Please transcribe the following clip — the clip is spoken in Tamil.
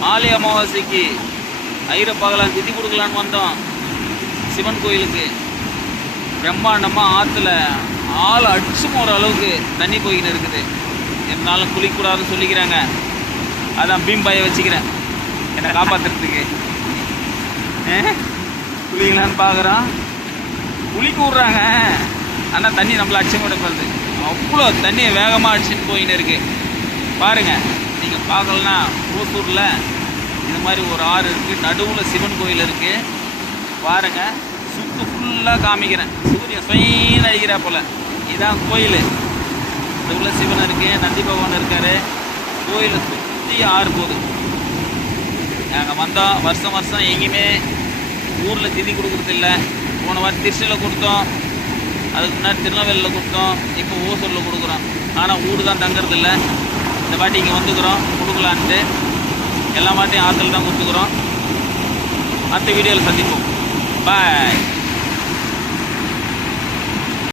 மாலை அமாவாசைக்கு ஐரப்பகலாம் திதி கொடுக்கலான்னு வந்தோம் சிவன் கோயிலுக்கு. பிரம்மாண்டமாக ஆற்றுல ஆள் அடிச்சு போகிற அளவுக்கு தண்ணி போயின்னு இருக்குது. இருந்தாலும் குளிக்கூடாதுன்னு சொல்லிக்கிறாங்க. அதான் பீம்பாயை வச்சுக்கிறேன் என்னை காப்பாற்றுறதுக்கு. குளிக்கலான்னு பார்க்குறோம், குளிக்க விட்றாங்க. ஆனால் தண்ணி நம்மளை அடிச்சு கூட போகிறது. அவ்வளோ தண்ணியை வேகமாக அடிச்சுட்டு போயின்னு இருக்குது. பாருங்கள், நீங்கள் பார்க்கலன்னா ஓசூரில் இது மாதிரி ஒரு ஆறு இருக்குது, நடுவில் சிவன் கோயில் இருக்குது. பாருங்கள், சுற்று ஃபுல்லாக காமிக்கிறேன். சூரியன் ஸ்வைன்னு அடிக்கிறா போல். இதுதான் கோயில். இந்த உள்ள சிவன் இருக்குது, நந்தி பகவான் இருக்கார். கோயிலை சுற்றி ஆறு போகுது. நாங்கள் வந்தோம், வருஷம் வருஷம் எங்கேயுமே ஊரில் திதி கொடுக்குறதில்ல. போன வாரம் திருச்சியில் கொடுத்தோம், அதுக்கு முன்னாடி திருநெல்வேலியில் கொடுத்தோம், இப்போ ஓசூரில் கொடுக்குறோம். ஆனால் ஊர் தான் தங்குறதில்ல. இந்த வாட்டி இங்கே வந்துக்கிறோம் கொடுக்கலான்ட்டு. எல்லா வாட்டியும் ஆற்றுல தான் கொடுத்துக்கிறோம். அடுத்த வீடியோவில் சந்திப்போம். பாய்.